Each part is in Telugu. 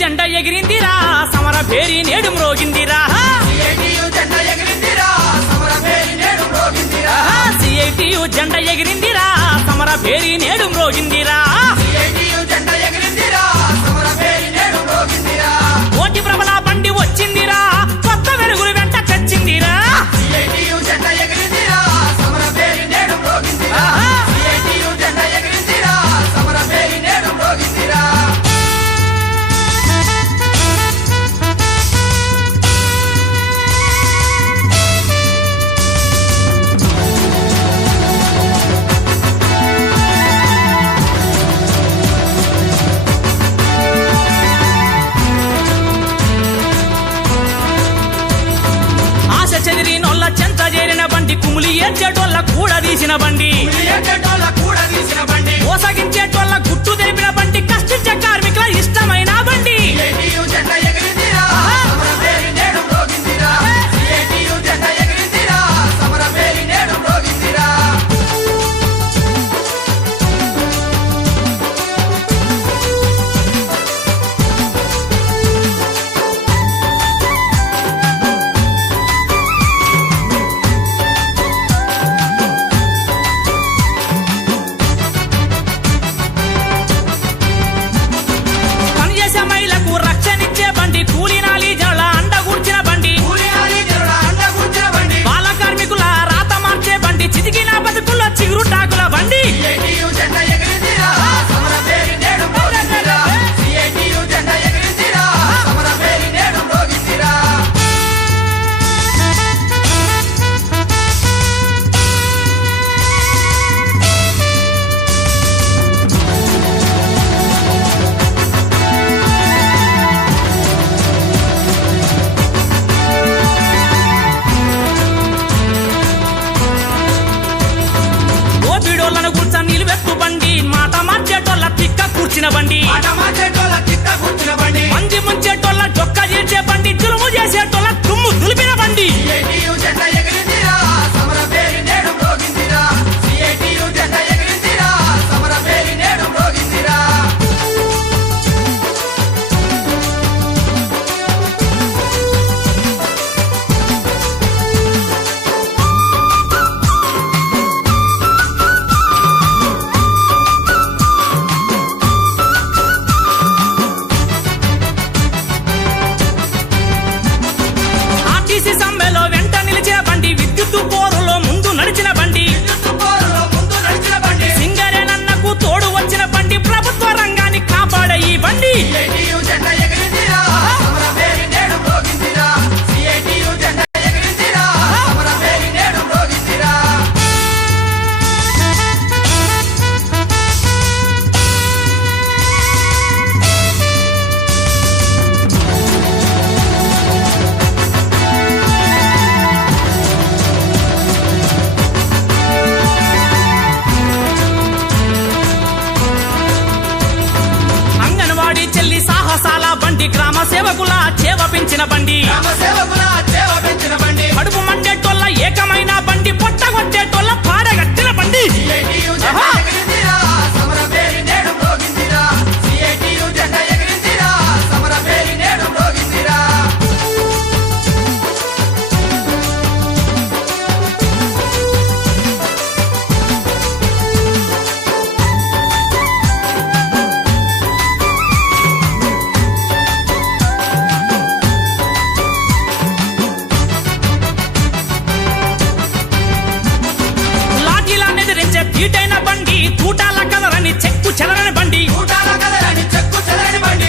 జెండా ఎగిరిందిరా సమర పేరి నేడు మ్రోగిందిరా సిఐటియు జెండా ఎగిరిందిరా సమర పేరి నేడు మ్రోగిందిరా కోటి ప్రబల బండి వచ్చిందిరా కొత్త వెలుగులు వెంట తెచ్చిందిరా చెదిరినోళ్ళ చెంత చేరిన బండి కుములి ఏడ్చేటోళ్ళ కూడా తీసిన బండి మోసగించేటోళ్ళ గుట్టు తెలిపిన బండి కష్టించే కార్మికుల ఇష్టమైన బండి బండి మంది ముంచేటోళ్ళ చొక్క చేసే బండి తులుము చేసేటోళ్ళ తుమ్ము దులిపిన బండి సమ్మెలో వెంట నిలిచిన బండి విద్యుత్ పోరులో ముందు నడిచిన బండి సింగరేనన్నకు తోడు వచ్చిన బండి ప్రభుత్వ రంగాన్ని కాపాడే ఈ బండి సాహసాల బండి గ్రామ సేవకుల చేవ పెంచిన బండి కడుపు మండేటోళ్ళ ఏకమైన బండి పొట్టగొట్టేటోళ్ళ పాడగట్టిన బండి ఈటైన బండి తూటాల కదరని చెక్కు చెదరని బండి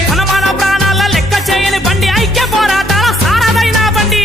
హనుమాన ప్రాణాల లెక్క చేయని బండి ఐక్య పోరాటాల సారదైన బండి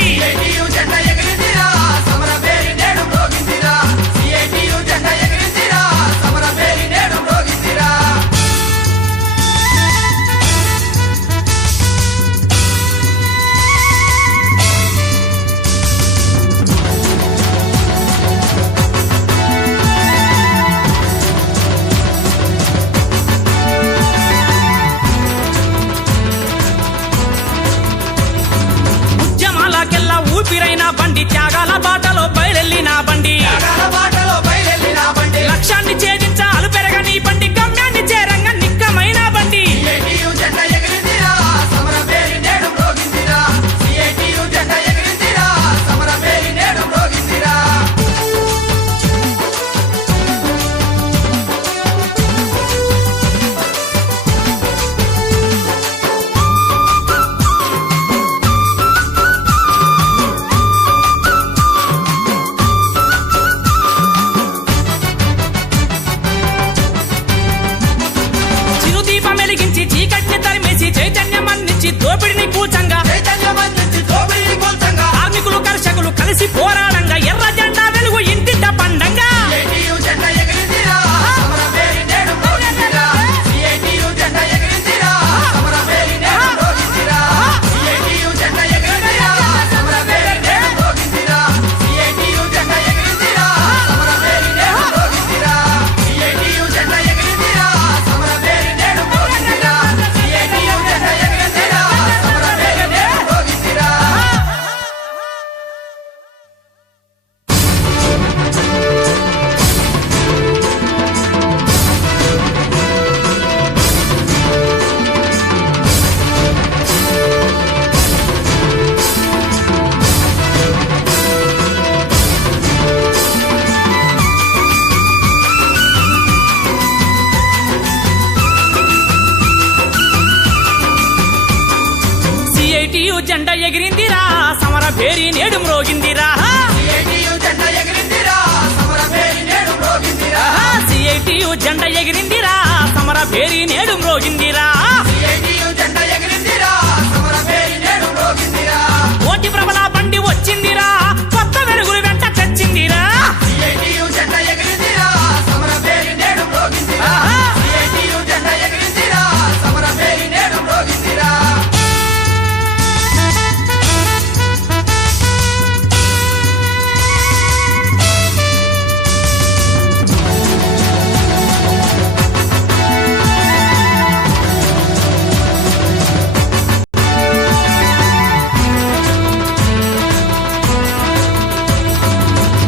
జెండా ఎగిరిందిరా సమర భేరి నేడు మ్రోగిందిరా సిఐటియు జెండా ఎగిరిందిరా సమర భేరి నేడు మ్రోగిందిరా సిఐటియు జెండా ఎగిరిందిరా సమర భేరి నేడు మ్రోగిందిరా సిఐటియు జెండా ఎగిరిందిరా సమర భేరి నేడు మ్రోగిందిరా కోటి ప్రబల బండి వచ్చిందిరా కొత్త వెలుగులు వెంట తెచ్చిందిరా సిఐటియు జెండా ఎగిరిందిరా సమర భేరి నేడు మ్రోగిందిరా సిఐటియు జెండా ఎగిరిందిరా సమర భేరి నేడు మ్రోగిందిరా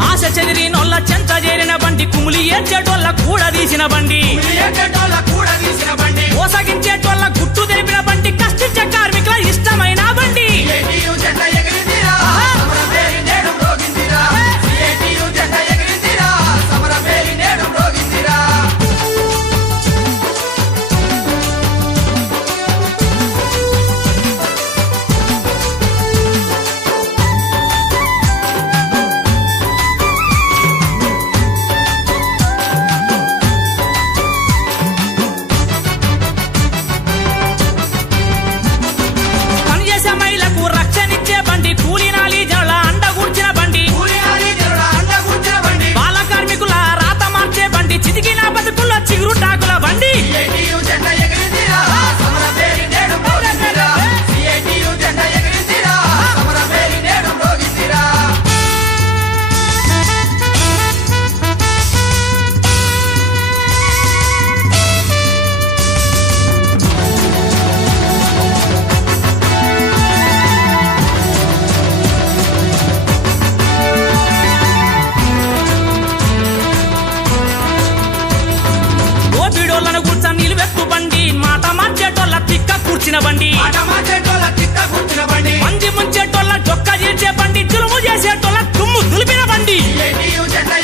ఆశ చెదిరి నొల్ల చెంత చేరిన బండి కుములి ఏడ్చేటోళ్ళ కూడా తీసిన బండి ఏటోళ్ళ కూడా తీసిన బండి మోసగించేటోళ్ళ గుట్టు తెలిపిన బండి కష్టించే కార్మికుల ఇష్టమైన బండి సిఐటియు జెండా ఎగిరిందిరా సమర భేరి నేడు మ్రోగిందిరా సిఐటియు జెండా ఎగిరిందిరా సమర భేరి నేడు మ్రోగిందిరా పనిచేసే మహిళకు రక్షణిచ్చే బండి కూలినాలి జల అండ కూర్చిన బండి కూలినాలి జరుడ అండ కూర్చిన బండి బాల కార్మికుల రాత మార్చే బండి చితికిన బతుకుల్లో చిగురు టాకుల బండి సిఐటియు జెండా ఎగిరిందిరా సమర భేరి నేడు మ్రోగిందిరా సిఐటియు జెండా ఎగిరిందిరా సమర భేరి నేడు మ్రోగిందిరా ఓపిడోళ్ళను కూర్చొని నిలువెత్తు బండి మాట మార్చేటోళ్ళ తిక్క కూర్చిన బండి మాట మార్చేటోళ్ళ చిత్త కూర్చిన బండి మంది ముంచేటోళ్ళ డొక్క చేసే బండి తులుము చేసేటోళ్ళ తుమ్ము దులిపిన బండి సిఐటియు జెండా